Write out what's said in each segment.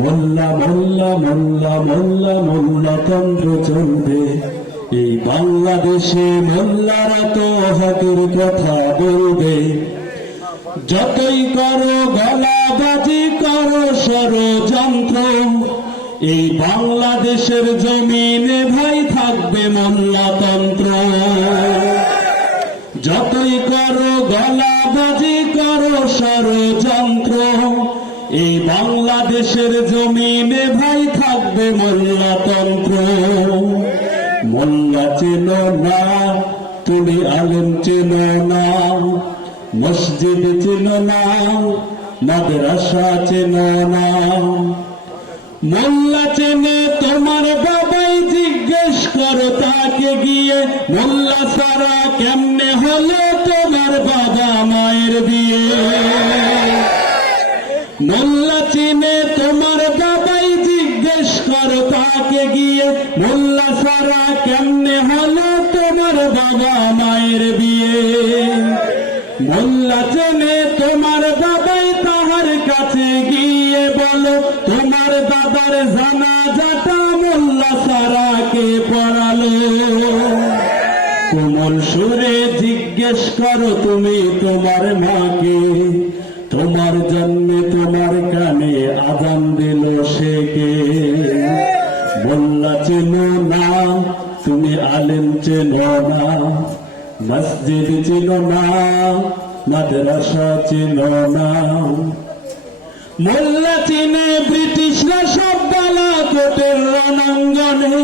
মোল্লা মোল্লা মোল্লা মোল্লা মোল্লা তন্ত্র চলবে এই বাংলাদেশে। মোল্লারা তো হকের কথা বলবে। যতই করো গলাবাজি করো ষড়যন্ত্র, এই বাংলাদেশের জমিনে ভাই থাকবে মোল্লাতন্ত্র। যতই করো গলাবাজি করো ষড়যন্ত্র, এই বাংলাদেশের জমিনে ভাই থাকবে মোল্লাতন্ত্র। মোল্লা চেনো না তুমি, আলেম চেনো না, মসজিদ চেনো না, মাদ্রাসা চেনো না। মোল্লা চেনে তোমার বাবাই, জিজ্ঞেস করো তাকে গিয়ে। মোল্লা সারা কেমনে হলো তোমার বাবা মায়ের বিয়ে? মোল্লা চিনে তোমার বাবাই, জিজ্ঞেস করো তাকে গিয়ে। মোল্লা সারা কেমনে হলো তোমার বাবা মায়ের বিয়ে? মোল্লা চেনে তোমার বাবাই, তাহার কাছে গিয়ে বলো তোমার দাদার জানাজাটা মোল্লা সারাকে পড়ালো। কোমল সুরে জিজ্ঞেস করো তুমি তোমার মাকে, তোমার জন্মে তোমার কানে আজান দিল সে কে? মোল্লা চেনো না তুমি, আলেম চেনো না, মসজিদ চেনো না, মাদ্রাসা চেনো না। মোল্লা চিনে ব্রিটিশরা সব বালাকোটের রণাঙ্গনে,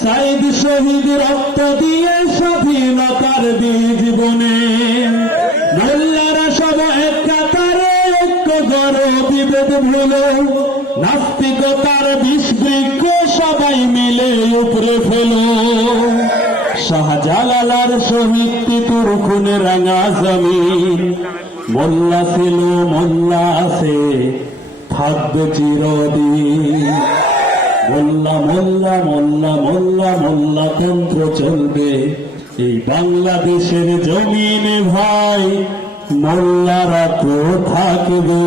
সাইদ শহীদ রক্ত দিয়ে স্বাধীনতার বীজ বনে। মোল্লারা সব এক কাতারে ঐক্য গড়ো বিভেদ ভুলো, নাস্তিকতার বিষ বৃক্ষ সবাই মিলে উপরে ফেলো। শাহজালালার শহীদ তিতুর খুনে রাঙা জমিন, মোল্লা ছিল মোল্লা আছে থাকবে চিরদিন। মোল্লা মোল্লা মোল্লা মোল্লা মোল্লা তন্ত্র চলবে এই বাংলাদেশের জমিনে ভাই, মোল্লারা তো থাকবে।